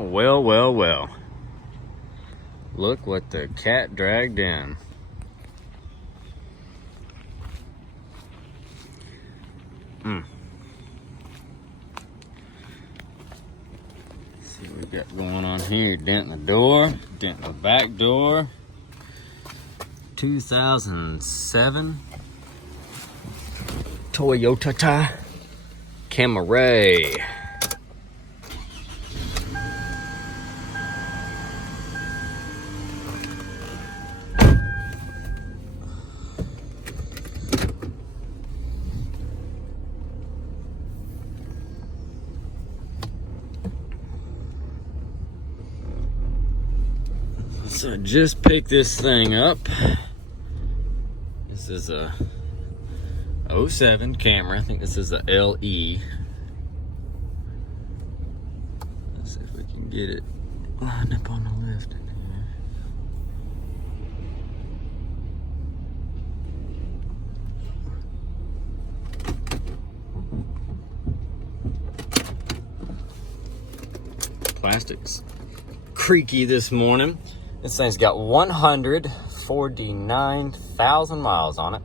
Well, well, well. Look what the cat dragged in. See what we got going on here. Dent in the door, dent in the back door. 2007 Toyota Camry. So just picked this thing up. This is a 07 Camry. I think this is a LE. Let's see if we can get it lined up on the lift in here. Plastic's creaky this morning. This thing's got 149,000 miles on it.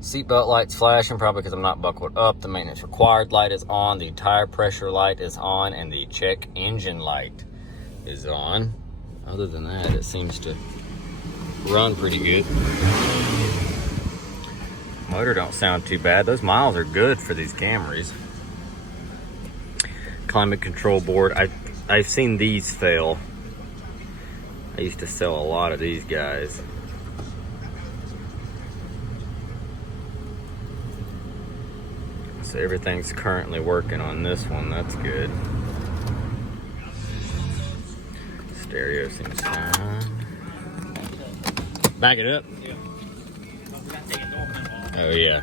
Seatbelt light's flashing, probably because I'm not buckled up. The maintenance required light is on. The tire pressure light is on. And the check engine light is on. Other than that, it seems to run pretty good. Motor don't sound too bad. Those miles are good for these Camrys. Climate control board. I've seen these fail. I used to sell a lot of these guys. So everything's currently working on this one. That's good. Stereo seems fine. Back it up. Oh yeah.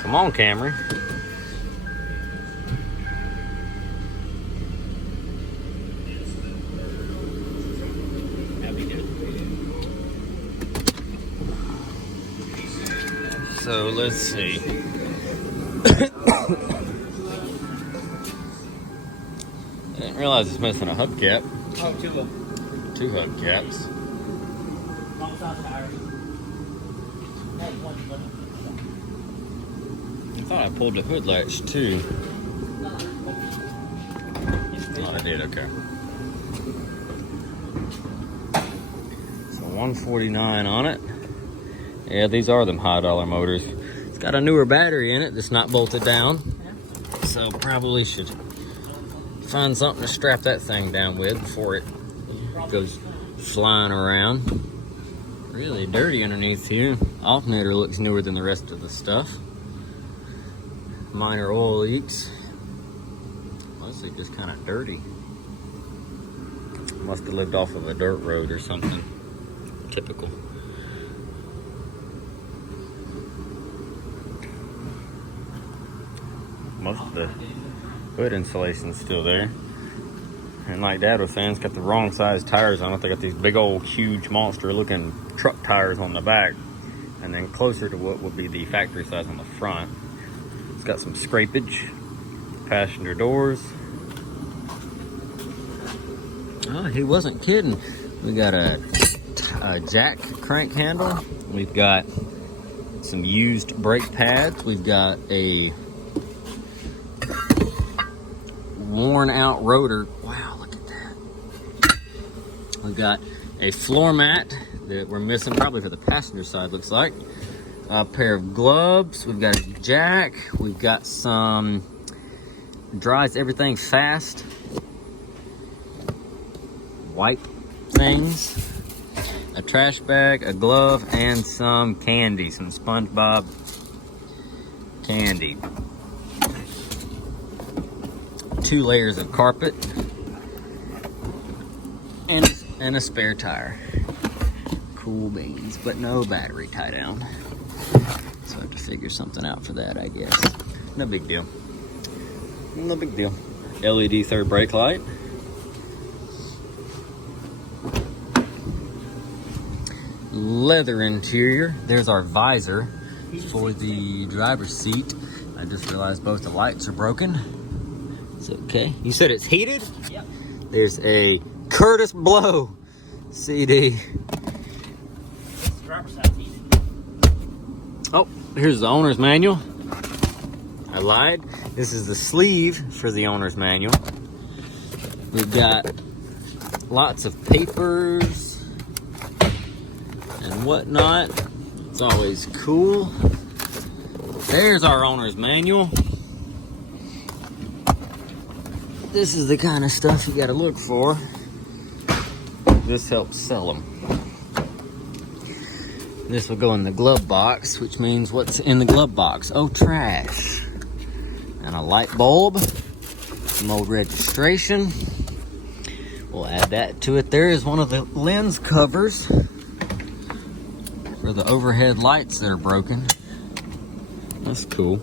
Come on, Camry. So let's see. I didn't realize it's missing a hubcap. Oh, two of them. Two hubcaps. I thought I pulled the hood latch too. Oh, I did, okay. So 149 on it. Yeah, these are them high dollar motors. It's got a newer battery in it that's not bolted down. So probably should find something to strap that thing down with before it goes flying around. Really dirty underneath here. Alternator looks newer than the rest of the stuff. Minor oil leaks. Mostly just kind of dirty. Must have lived off of a dirt road or something. Typical. Most of the hood insulation's still there. And like Dad was saying, it's got the wrong size tires on it. They got these big old huge monster looking truck tires on the back. And then closer to what would be the factory size on the front. It's got some scrapage. Passenger doors. Oh, he wasn't kidding. We got a jack crank handle. We've got some used brake pads. We've got a worn out rotor. Wow, look at that. We've got a floor mat that we're missing probably for the passenger side, looks like. A pair of gloves. We've got a jack. We've got some dries everything fast wipe things, a trash bag, a glove, and some candy, some SpongeBob candy. 2 layers of carpet and a spare tire. Cool beans, but no battery tie down. So I have to figure something out for that, I guess. No big deal. No big deal. LED third brake light. Leather interior. There's our visor for the driver's seat. I just realized both the lights are broken. It's okay. You said it's heated? Yep. There's a Curtis Blow CD. Driver's side's heated. Oh, here's the owner's manual. I lied. This is the sleeve for the owner's manual. We've got lots of papers and whatnot. It's always cool. There's our owner's manual. This is the kind of stuff you gotta look for. This helps sell them. This will go in the glove box, which means what's in the glove box? Oh, trash. And a light bulb, some old registration. We'll add that to it. There is one of the lens covers for the overhead lights that are broken. That's cool.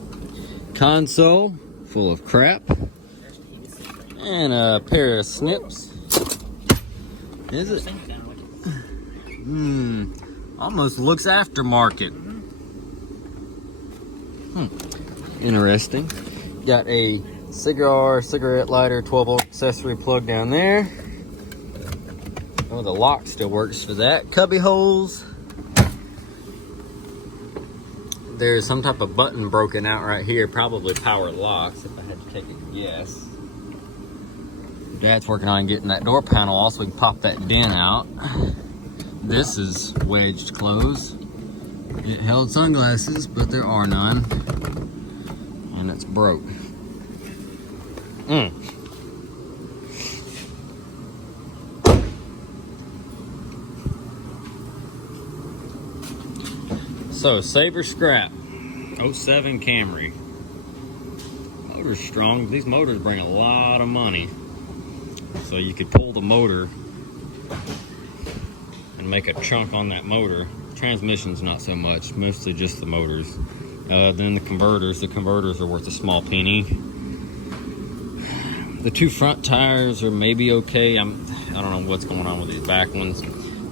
Console full of crap. And a pair of snips. Is it? Almost looks aftermarket. Interesting. Got a cigarette lighter, 12-volt accessory plug down there. Oh, the lock still works for that. Cubby holes. There's some type of button broken out right here. Probably power locks, if I had to take a guess. Dad's working on getting that door panel off so we can pop that dent out. This is wedged closed. It held sunglasses, but there are none. And it's broke. So, save or scrap. 07 Camry. Motor's strong. These motors bring a lot of money. So you could pull the motor and make a chunk on that motor. Transmission's not so much, mostly just the motors. Then the converters are worth a small penny. The two front tires are maybe okay. I don't know what's going on with these back ones.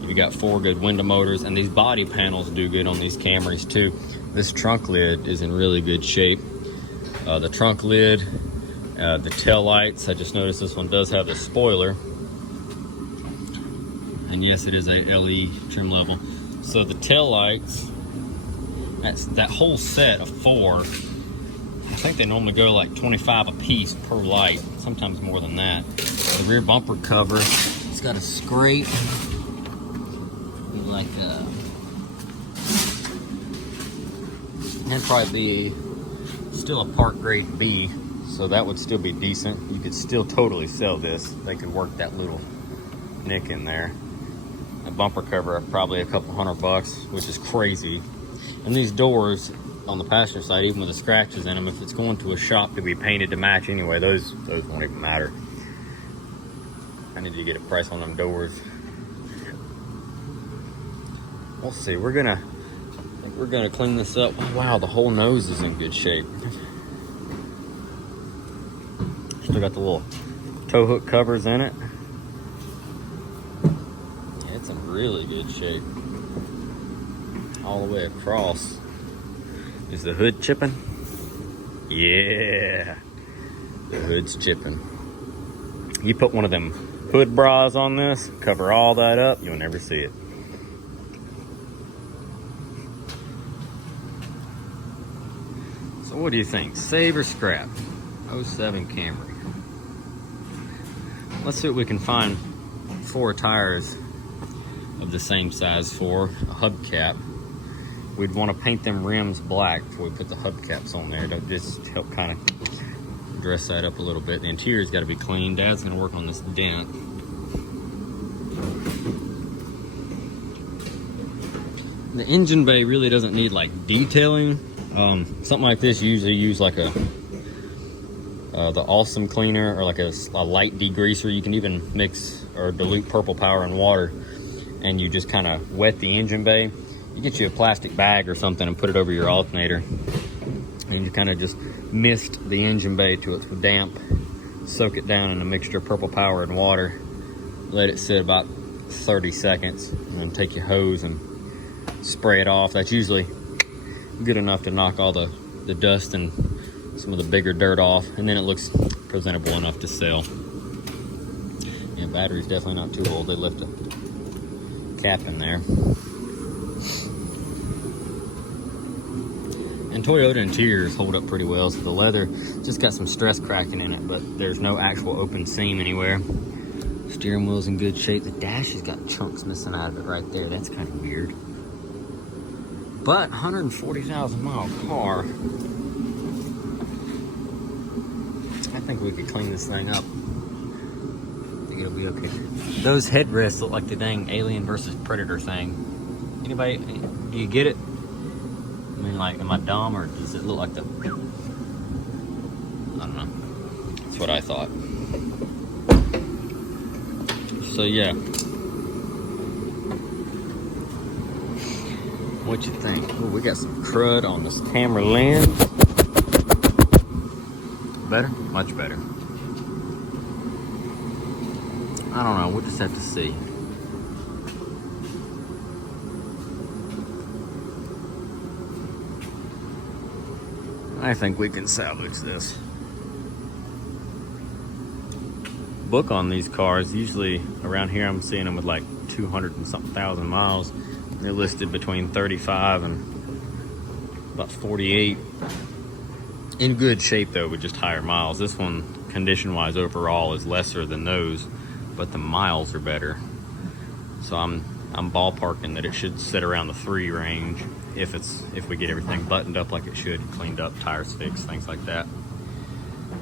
You got 4 good window motors, and these body panels do good on these Camrys too. This trunk lid is in really good shape. The trunk lid, the tail lights. I just noticed this one does have a spoiler. And yes, it is a LE trim level. So the tail lights, that's that whole set of 4. I think they normally go like 25 a piece per light, sometimes more than that. The rear bumper cover, it's got a scrape, like that'd probably be still a park grade B, so that would still be decent. You could still totally sell this. They could work that little nick in there. A bumper cover, probably a couple $100, which is crazy. And these doors on the passenger side, even with the scratches in them, if it's going to a shop to be painted to match anyway, those won't even matter. I need to get a price on them doors. We'll see. I think we're gonna clean this up. Oh, wow, the whole nose is in good shape. Still got the little tow hook covers in it. Yeah, it's in really good shape. All the way across. Is the hood chipping? Yeah, the hood's chipping. You put one of them hood bras on this, cover all that up, you'll never see it. So what do you think? Save or scrap? 07 Camry. Let's see what we can find. 4 tires of the same size for a hubcap. We'd want to paint them rims black before we put the hubcaps on there. That'll just help kind of dress that up a little bit. The interior's got to be clean. Dad's going to work on this dent. The engine bay really doesn't need like detailing. Something like this, you usually use like the Awesome cleaner or like a light degreaser. You can even mix or dilute purple power in water, and you just kind of wet the engine bay. You get you a plastic bag or something and put it over your alternator, and you kind of just mist the engine bay till it's damp, soak it down in a mixture of purple power and water, let it sit about 30 seconds, and then take your hose and spray it off. That's usually good enough to knock all the dust and some of the bigger dirt off, and then it looks presentable enough to sell. Yeah, battery's definitely not too old. They left a cap in there. And Toyota interiors hold up pretty well. So the leather just got some stress cracking in it, but there's no actual open seam anywhere. Steering wheel's in good shape. The dash has got chunks missing out of it right there. That's kind of weird. But 140,000 mile car. I think we could clean this thing up. I think it'll be okay. Those headrests look like the dang Alien versus Predator thing. Anybody, do you get it? I mean, like, am I dumb, or does it look like the... I don't know. That's what I thought. So, yeah. What you think? Ooh, we got some crud on this Camry lens. Better? Much better. I don't know. We'll just have to see. I think we can salvage this. Book on these cars, usually around here I'm seeing them with like 200 and something thousand miles. They're listed between 35 and about 48. In good shape though, with just higher miles. This one, condition wise overall, is lesser than those, but the miles are better. So I'm ballparking that it should sit around the 3 range if we get everything buttoned up like it should, cleaned up, tires fixed, things like that.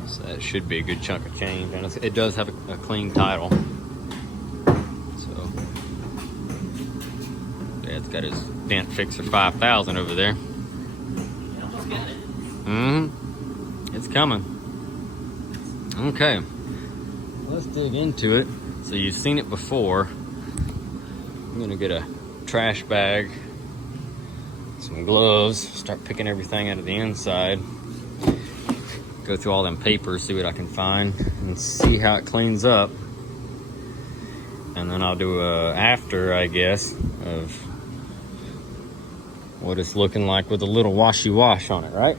So that should be a good chunk of change, and it does have a clean title. So Dad's got his dent fixer 5000 over there. It's coming. Okay, let's dig into it. So you've seen it before. I'm gonna get a trash bag, some gloves, start picking everything out of the inside, go through all them papers, see what I can find, and see how it cleans up. And then I'll do a after, I guess, of what it's looking like with a little washy wash on it, right?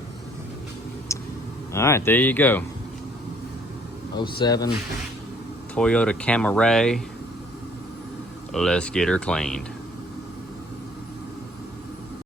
All right, there you go. 07 Toyota Camry. Let's get her cleaned.